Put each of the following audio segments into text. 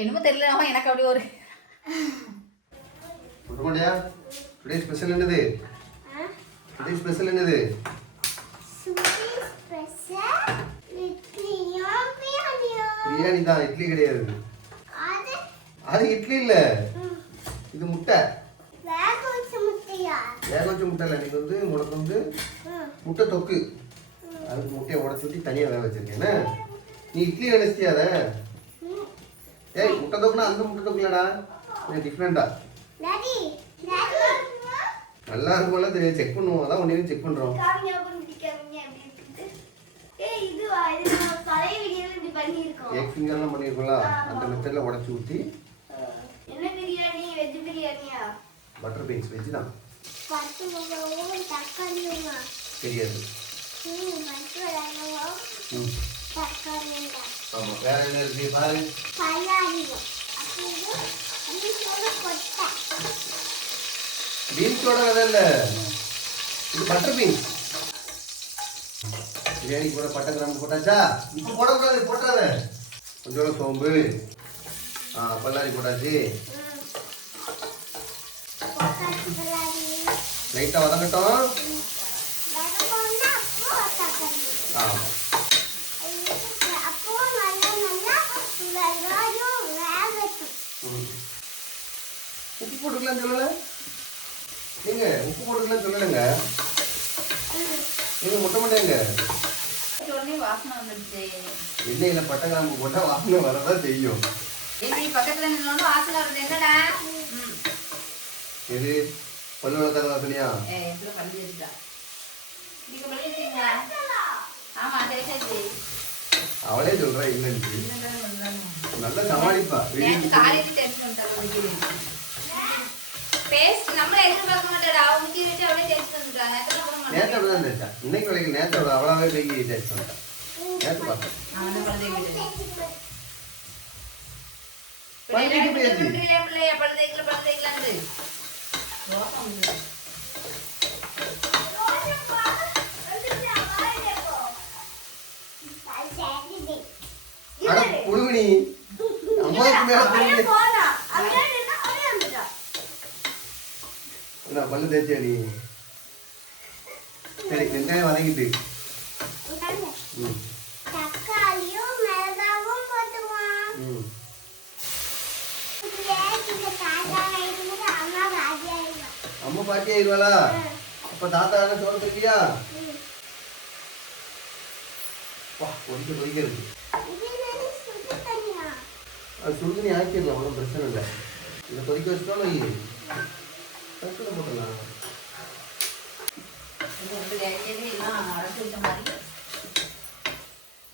என்னமோ தெரியல எனக்கு அப்படி ஒரு முட்டமண்டையா டுடே ஸ்பெஷல் என்னது? டுடே ஸ்பெஷல் என்னது? பிரியாணி தான், இட்லி கிடையாது. அது இட்லி இல்ல, இது முட்டை. வேக வச்ச முட்டை இல்ல, இன்னைக்கு வந்து உனக்கு வந்து முட்டை தொக்கு. அதுக்கு முட்டையை உடச்சு ஊற்றி தனியாக வேக வச்சிருக்கேன். நீ இட்லி நினைச்சிட்டியா அதை? ஏய், முட்டை தொக்குனா அந்த முட்டை தொக்கு இல்லடா, கொஞ்சம் டிஃப்ரெண்டா. நல்லா இருக்கும்ல தெரியும், செக் பண்ணுவோம். அதான் ஒன்றையும் செக் பண்ணுறோம். எக் ஃபிங்கர்லாம் பண்ணியிருக்கோம்ல, அந்த மெத்தடில் உடச்சி ஊற்றி. பட்டர் பீன்ஸ் வெஜ் தான். தெரியாது. ஆமாம், வேற என்ன இருக்கு பாரு. பீன்ஸோட விதை இல்லை, இது பட்டர் பீன்ஸ். பிரியாணி கூட பட்டை கிராம்பு போட்டாச்சா? இப்போ போடக்கூடாது, போட்டாத. கொஞ்சோட சோம்பு, பல்லாரி போட்டாச்சு. லைட்டாக வதங்கட்டும். ஆமாம், உப்பு போட்டுக்கலாம் சொல்லலை நீங்க? உப்பு போட்டுக்கலாம் சொல்லலைங்க நீங்க? முட்டை மாட்டேங்க. எண்ணெயில பட்டை கிராம்பு போட்டா வாசனை வரதான் செய்யும். பக்கத்துல வாசனை வருது. என்னடா எது? பல்லு வளர்த்தாத வாசனையா? அவளே சொல்றா இல்லைன்னு. நல்லா சமாளிப்பா. நேற்று அப்படிதான் தேய்ச்சா, இன்னைக்கு வரைக்கும் நேற்று அவ்வளவே கைக்கு தேய்ச்சி வந்துட்டான். நேற்று பார்த்தேன். புழுகுனி அம்மாவுக்கு மேல பல்லு தேய்ச்சியா நீ? சரி, வெங்காயம் வதங்கிட்டு அம்மா பாட்டி ஆயிடுவாளா? அப்ப தாத்தா சோறு தருவியா? கொதிக்க கொதிக்க இருக்கு. அது சுடுதண்ணி ஆக்கிடலாம், ஒன்றும் பிரச்சனை இல்லை. இதை கொதிக்க வச்சுட்டோம், தட்டுல போட்டலாம்.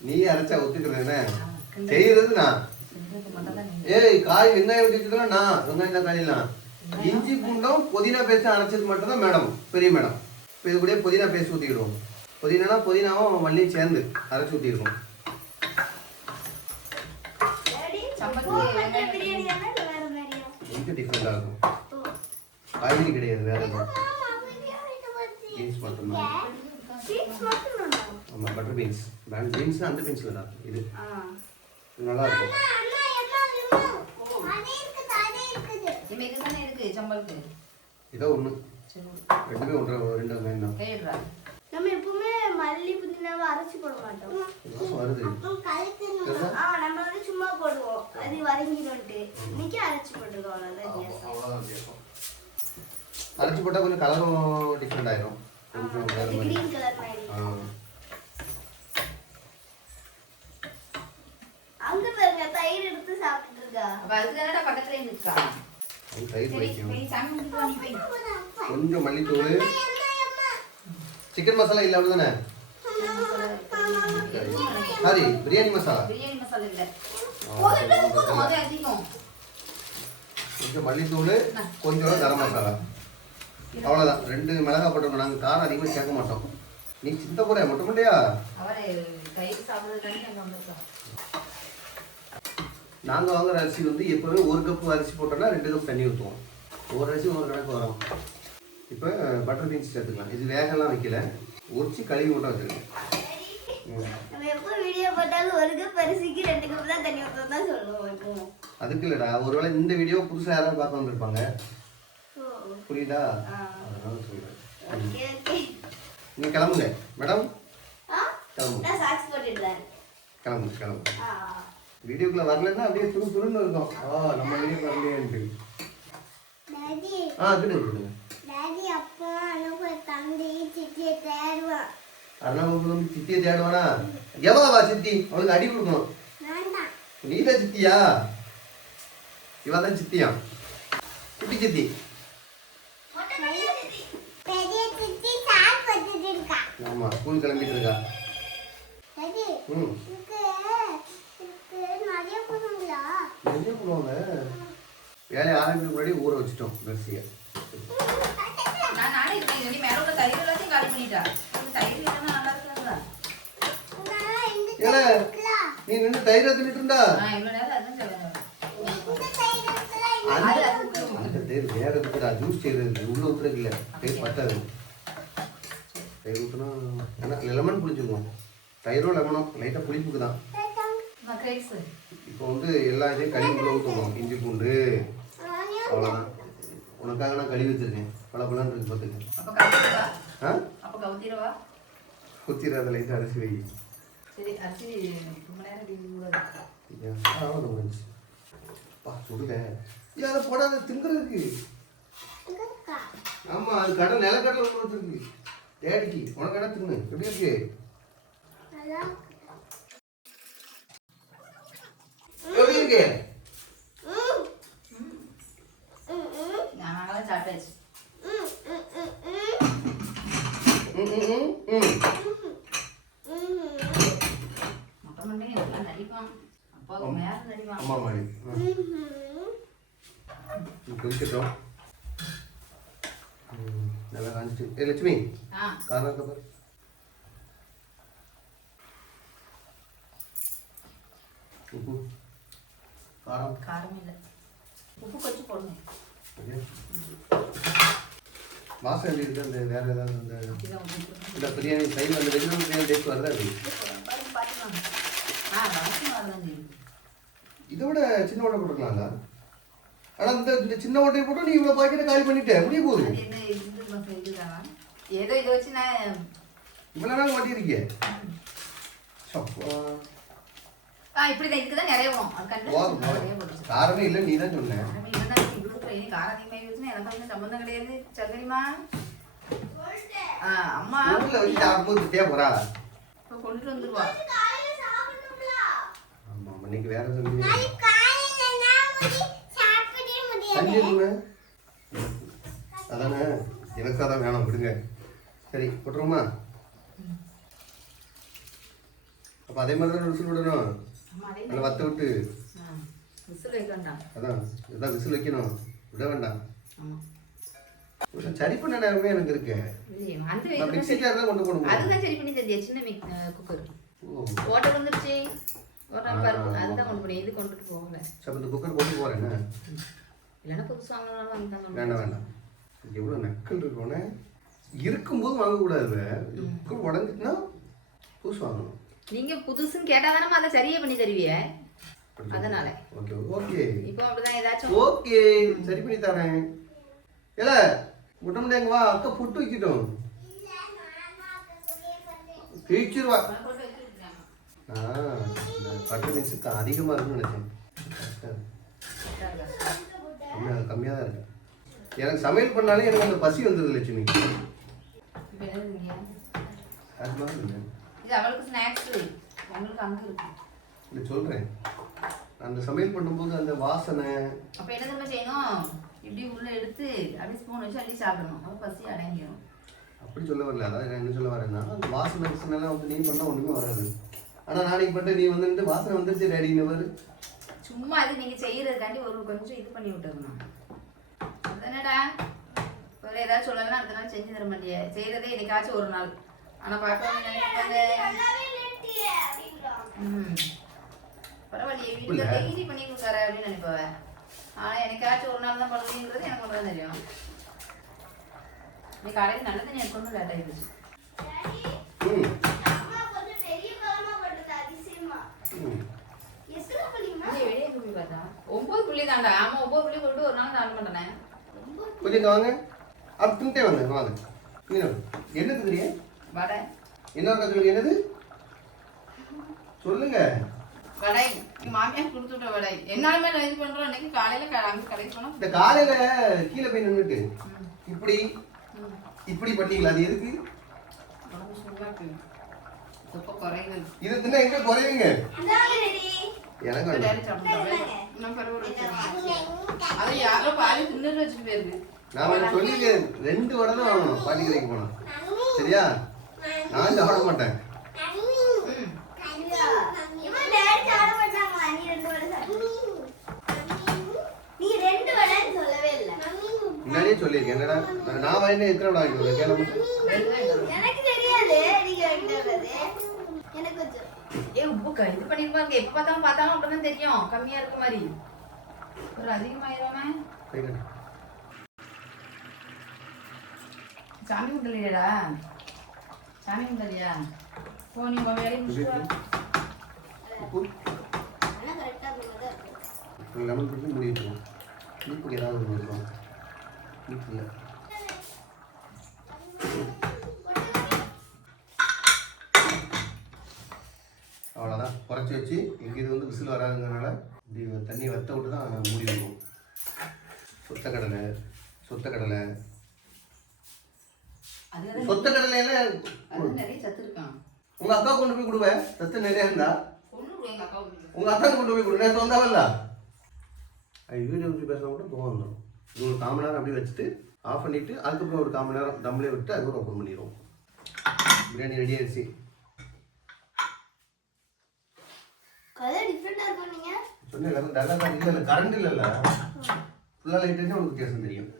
நீ அரைச்சா ஒத்துக்கிறது என்ன? செய்யறது நான். ஏய், காய் வெங்காயம் வெட்டிட்டு நான் வெங்காயம் தான் காயெல்லாம். இஞ்சி பூண்டும் புதினா பேஸ்ட் அரைச்சது மட்டும் தான் மேடம், பெரிய மேடம். இப்போ இது கூட புதினா பேஸ்ட் ஊற்றிக்கிடுவோம். புதினானா புதினாவும் மல்லியும் சேர்ந்து அரைச்சி ஊற்றிருக்கோம். கொஞ்சம் டிஃப்ரெண்டாக இருக்கும். காய்கறி கிடையாது, வேற எதுவும். பீன்ஸ் மட்டும்தான். ஆமாம், பட்டர் பீன்ஸ். பீன்ஸ் அந்த பீன்ஸில் தான் இது. நல்லா இருக்கும். இதோ ஒன்று, ரெண்டுமே ஒன்றரை, ரெண்டு வெங்காயம் தான். நம்ம எப்பவுமே மல்லி புதினாவை அரைச்சி போட மாட்டோம். வருது. நம்ம வந்து சும்மா போடுவோம், அது வதங்கிடும்ட்டு. இன்னைக்கு அரைச்சி போட்டுருக்கோம். அவ்வளோதான். அரைச்சி போட்டால் கொஞ்சம் கலரும் டிஃப்ரெண்ட் ஆயிரும். கொஞ்சம் கிரீன் கலர் மாதிரி. அங்க பாருங்க, தயிர் எடுத்து சாப்பிட்டுட்டு இருக்கா. அதுக்கு பக்கத்துல இருக்கா. தயிர் வைக்கும். கொஞ்சம் மல்லித்தூள், சிக்கன் மசாலா இல்லை அவ்வளோதானே? சாரி, பிரியாணி மசாலா. கொஞ்சம் மல்லித்தூள், கொஞ்சம் கரம் மசாலா, அவ்வளோதான். 2 மிளகா போட்டோம். நாங்கள் காரம் அதிகமாக சேர்க்க மாட்டோம். நீ சித்த போறியா? மட்டும் இல்லையா? நாங்கள் வாங்குற அரிசி வந்து எப்போவுமே 1 கப்பு அரிசி போட்டோம்னா 2 கப் தண்ணி ஊற்றுவோம். ஒரு அரிசி ஒரு கணக்கு வரும். இப்போ பட்டர் பீன்ஸ் சேர்த்துக்கலாம். இது வேகலாம் வைக்கல, உரிச்சு கழுவி மட்டும் வச்சுருக்கேன். நம்ம எப்போ வீடியோ போட்டாலும் 1 கப் அரிசிக்கு 2 கப் அப்பதான் தண்ணி ஊற்றதான் சொல்லுவோம் இப்போ. அதுக்கு இல்லடா, ஒருவேளை இந்த வீடியோ புதுசா யாராவது பார்க்க வந்திருப்பாங்க. புரியுதா? ஆ. அதனால சொல்றேன். Okay okay. நீ கிளம்புங்க மேடம். ஆ கிளம்புங்க நான் சாக்ஸ் போட்டுடுறேன். கிளம்புங்க. ஆ வீடியோக்குள்ள வரலன்னா அப்படியே துருன்னு இருக்கும். நம்ம வீடியோ வரலையேன்ட்டு. டாடி கிட்ட டாடி அப்பா எனக்கு தம்பி சித்தியை தேடுவான். அண்ணா சித்தியை தேடுவானா? எவ்வளவா சித்தி? அவளுக்கு அடி கொடுக்கணும். வேண்டாம். நீதான் சித்தியா? இவன் தான் சித்தியா? குட்டி சித்தி. பெரிய சித்தி சாட் போட்டுட்டு இருக்கா. ஆமா, ஸ்கூல் கிளம்பிட்டு இருக்கா. டாடி ம் இதுக்கு நிறைய போடுங்களா? என்ன பண்ணுவாங்க? வேலையை ஆரம்பிக்க முன்னாடி ஊற வச்சுட்டோம் ட்ரெஸ்ஸியை. நானே இருக்கேன். நீ மேல உள்ள தயிர் எல்லாத்தையும் காலி பண்ணிட்டா. தயிர் இல்லைன்னா நல்லா இருக்காங்களா? ஏல நீ நின்று தயிரை தின்னுட்டு இருந்தா? இவ்வளோ நேரம் அதான் சொல்லுவேன். அந்த தயிர் வேற இருக்குடா, ஜூஸ் செய்யறது உள்ள ஊத்துறது இல்லை. தயிர் பத்தாது. தயிர் ஊற்றினா ஏன்னா லெமன் புளிச்சுக்குவோம். தயிரோ லெமனோ லைட்டாக புளிப்புக்கு தான். இப்போ வந்து எல்லா இதையும் கழுவி உள்ள ஊற்றுவோம். இஞ்சி பூண்டு அவ்வளோதான். உனக்காக நான் கழுவி வச்சிருக்கேன். பழப்பழம் இருக்கு பார்த்துக்க. அப்போ கவுத்திரவா? ஆ அப்போ கவுத்திரவா? குத்திராத லைட்டாக அரிசி வை. சரி, அரிசி ரொம்ப நேரம் ஆமாம் பா சுடுங்க. ஏன் அதை போடாத திங்கிறதுக்கு? ஆமாம், அது கடை நிலக்கடலை ஒன்று வச்சிருக்கு. டேடிக்கு உனக்கு கடை தின்னு. எப்படி இருக்கு? எப்படி இருக்கு? நாங்களாம் சாப்பிட்டாச்சு. மொட்டை மண்டே எல்லாம் நடிப்பான். அப்பாவுக்கு மேலே நடிப்பான். அம்மா மாடி குளிச்சிட்டோம். நல்லா காஞ்சிட்டு. ஏ லட்சுமி, காரணம் பாரு. உப்பு காரம் காரம் இல்லை. உப்பு கொஞ்சம் போடணும். வாசம் எப்படி இருக்கு? அந்த வேற ஏதாவது அந்த இதான் உங்களுக்கு இந்த பிரியாணி சைடில் அந்த வெஜிடபிள் பிரியாணி டேஸ்ட் வருதா? அது பார்த்துக்கலாம். வாசம் வரதான் செய்யும். இதை விட சின்ன ஓட்டை போட்டுக்கலாங்களா? ஆனால் இந்த சின்ன ஓட்டையை போட்டு நீ இவ்வளோ பாக்கெட்டை காலி பண்ணிட்டேன். முடிய போகுது. அது என்ன இதுதானா? ஏதோ இதை வச்சு நான் இவ்வளோ நாள் மாட்டியிருக்கே. இப்படிதான் இதுக்கு தான் நிறைய வரும். அது கண்டு நிறைய போட்டுச்சு. காரமே இல்லை, நீ தான் சொன்னேன். காரம் அதிகமாக வச்சுன்னா எனக்கு வந்து சம்பந்தம் கிடையாது. சங்கரிமா அம்மா ஊரில் வச்சு சாப்பிடும்போது தேவைப்படா. இப்போ கொண்டுட்டு வந்துருவா. ஆமாம், இன்னைக்கு வேற சொல்லி தண்ணி கொடுங்க. அதானே எனக்கு அதான் வேணும். விடுங்க. சரி விட்டுருமா? அப்போ அதே மாதிரி தான் விசில் விடணும். அதில் வத்த விட்டு விசில் வைக்க வேண்டாம். அதான் இதுதான் விசில் வைக்கணும். விட வேண்டாம். ஆமாம், சரி பண்ண நேரமே எனக்கு இருக்கு. அந்த மிக்ஸி ஜார் தான் கொண்டு போகணும். அதுதான் சரி பண்ணி தந்தியா. சின்ன குக்கர் ஓட்டர் வந்துருச்சு. பருப்பு அதுதான் கொண்டு போனேன். இது கொண்டுட்டு போகல. சரி, இந்த குக்கர் கொண்டு போகிறேன். இல்லைன்னா புதுசு வாங்கினாலும் வாங்கிட்டாங்க. வேண்டாம். எவ்வளோ நக்கல் இருக்கோன்னே இருக்கும்போது வாங்கக்கூடாது. குக்கர் உடஞ்சிட்டுனா புதுசு வாங்கணும். நீங்கள் புதுசுன்னு கேட்டால் தானே அதை சரியே பண்ணி தருவிய. அதனால ஓகே ஓகே இப்போ அப்படிதான் ஏதாச்சும் ஓகே சரி பண்ணி தரேன். இல்ல முட்டை முட்டை எங்க வா, அக்கா புட்டு வச்சுட்டோம். கிழிச்சிருவா. பட்டு மீன்ஸுக்கு அதிகமாக இருக்குன்னு நினைச்சேன். கம்மியாக தான் இருக்கு. எனக்கு சமையல் பண்ணாலே எனக்கு அந்த பசி வந்தது லட்சுமி. அது மாதிரி இல்லை. இது அவளுக்கு ஸ்நாக்ஸ், உங்களுக்கு அங்கே இருக்கு. இல்லை சொல்கிறேன், அந்த சமையல் பண்ணும்போது அந்த வாசனை. அப்போ என்ன நம்ம செய்யணும்? இப்படி உள்ள எடுத்து அப்படியே ஸ்பூன் வச்சு அள்ளி சாப்பிடணும். அப்போ பசி அடங்கிடும். அப்படி சொல்ல வரல. அதான் நான் என்ன சொல்ல வரேன்னா, அந்த வாசனை வாசனைலாம் வந்து நீ பண்ணால் ஒன்றுமே வராது. ஆனால் நாளைக்கு பண்ணிட்டு நீ வந்துட்டு வாசனை வந்துருச்சு ரெடின்னு வரு. சும்மா அது நீங்கள் செய்யறதுக்காண்டி ஒரு கொஞ்சம் இது பண்ணி விட்டுருக்கணும். என்னடா வேறு ஏதாவது சொல்லலாம், அடுத்த நாள் செஞ்சு தர மாட்டியா? செய்கிறதே என்னைக்காச்சும் ஒரு நாள். ஆனால் பார்க்க பரவாயில்லையே, வீட்டில் டெய்லி பண்ணி கொடுக்குற அப்படின்னு நினைப்பவன். ஆனால் எனக்காச்சும் ஒரு நாள் தான் பண்ணுறதுங்கிறது எனக்கு ஒன்று தான் தெரியும். நீ காலையில் நல்ல தண்ணி எடுக்கணும், லேட் ஆகிடுச்சு. பெரிய பழமா போட்டது அதிசயமா. எத்தனை 9 புள்ளி தான்டா. ஆமா 9 புள்ளி போட்டு ஒரு நாள் நான் பண்ணனே. கொஞ்சம் இங்க வாங்க. அப்ப தின்ட்டே வாங்க வாங்க. என்னது தெரியும்? வடை. என்ன சொல்லுங்க என்னது? சொல்லுங்க. வடை. மாமியார் கொடுத்துட்ட வடை. என்னாலுமே நான் இது பண்றோம். இன்னைக்கு காலையில அங்க கடைக்கு போனோம். இந்த காலையில கீழே போய் நின்னுட்டு இப்படி இப்படி பண்ணீங்களா? அது எதுக்கு? உடம்பு சூடா இருக்கு. தொப்பை குறையுது. இது தின்னா எங்க குறையுங்க? எனக்கு வேண்டாம். டேடி சாப்பிடுறாங்க. நான் பரவாயில்லை. அது யாரோ பாதி தின்னு வச்சுட்டு போயிருக்கு. நான் சொல்லிட்டு 2 வடை தான் வாங்கணும் பாட்டி கடைக்கு போனா. சரியா? நான் சாப்பிட மாட்டேன். முன்னாடியே சொல்லியிருக்கேன். என்னடா நான் வாங்கிட்டு எத்தனை வடை வாங்கிட்டு வரேன் கேள மட்டும். எனக்கு தெரியாது நீங்க வாங்கிட்டு வர்றது. எனக்கு கொஞ்சம் உப்பு இது பண்ணிருப்பாங்க. எப்ப பார்த்தாலும் அப்படிதான் தெரியும். கம்மியா இருக்க மாதிரி. ஒரு அதிகமாயிராம. சாமி குண்டலியாடா. சாமி குண்டலியா. போ நீ வேலையை முடிச்சுட்டு லெமன் போட்டு முடிவு இனிப்புக்கு ஏதாவது ஒன்று இருக்கும். இனிப்பு இல்லை. அவ்வளோதான் குறைச்சி வச்சு எங்கே இது வந்து விசில் வராதுங்கிறதுனால இப்படி தண்ணி வற்ற விட்டு தான் மூடி வைக்கும். சொத்தக்கடலை சொத்தக்கடலை சொத்தக்கடலையில நிறைய சத்து இருக்கான். உங்க அக்கா கொண்டு போய் கொடுவேன். சத்து நிறைய இருந்தா எங்க அக்காவுக்கு உங்க அக்கா கொண்டு போய் கொடு. நேற்று வந்தாவல்ல வீடியோ வச்சு பேசினா கூட தூக்கம் வந்துடும். இது ஒரு 1/4 மணி நேரம் அப்படியே வச்சுட்டு ஆஃப் பண்ணிவிட்டு அதுக்கப்புறம் ஒரு 1/4 மணி நேரம் தம்மிலே விட்டு அதுக்கப்புறம் ஓப்பன் பண்ணிடுவோம். பிரியாணி ரெடி ஆயிடுச்சு. கலர் டிஃபரெண்டா இருக்கும். நீங்க சொன்னேன் நல்லா தான். இல்லை கரண்ட் இல்லைல்ல. ஃபுல்லாக லைட் வச்சு உங்களுக்கு வித்தியாசம் தெரியும்.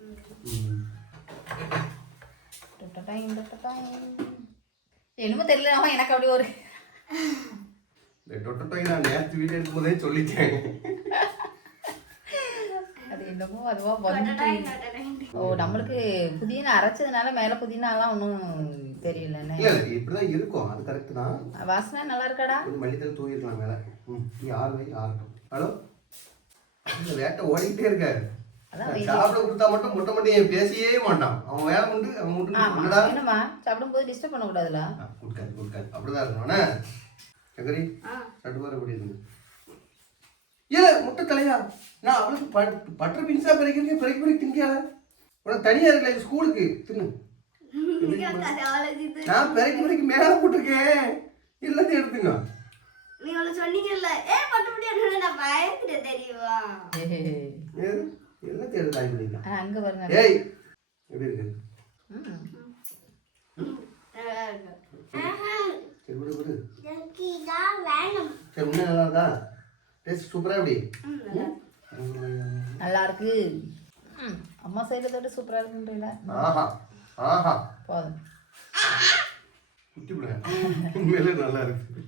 என்னமோ தெரியல. எனக்கு அப்படி ஒரு டொட்டை நான் நேற்று வீடியோ எடுக்கும் போதே சொல்லிட்டேன். அது என்னமோ அதுவா வந்துட்டு. ஓ நம்மளுக்கு புதினா அரைச்சதுனால மேல புதினாலாம் ஒன்றும் தெரியல. இல்லை இப்படிதான் இருக்கும். அது கரெக்ட் தான். வாசனை நல்லா இருக்காடா. மல்லித்தலை தூக்கிடலாம் மேலே. நீ 6 வயசு ஆகட்டும். ஹலோ இந்த வேட்டை ஓடிக்கிட்டே இருக்காரு. சாப்பிட கொடுத்தா மட்டும் முட்டை மட்டும் பேசியே மாட்டான். அவன் வேலை உண்டு. அவன் உண்டு. என்னம்மா சாப்பிடும்போது டிஸ்டர்ப் பண்ணக்கூடாதுல. கொடுக்காது கொடுக்காது அப்படிதான் இருக்கணும்ண்ணே. சங்கரி சட்டுப்பாரு எப்படி இருக்கு? ஏ முட்டை தலையா நான் அவளுக்கு பட்டர் பீன்ஸா பிறகு பிறகு திங்கியால உனக்கு தனியா இருக்கல ஸ்கூலுக்கு தின்னு. நான் பிறகு மேல போட்டிருக்கேன். எல்லாத்தையும் எடுத்துங்க. நீங்க சொன்னீங்கல்ல பட்டு நான் பயந்துட்டேன் தெரியுமா? எல்லாத்தையும் எடுத்து ஆகி பண்ணிக்கலாம். அங்க பாருங்க. ஏய் எப்படி இருக்கு? சரி விடு விடு. சரி முன்னே நல்லா இருக்கா? டேஸ்ட் சூப்பரா எப்படி? நல்லா இருக்கு. அம்மா செய்யறதோட சூப்பரா இருக்குன்றீங்களா? ஆஹா ஆஹா போதும். குட்டி பிள்ளை உண்மையிலே நல்லா இருக்கு.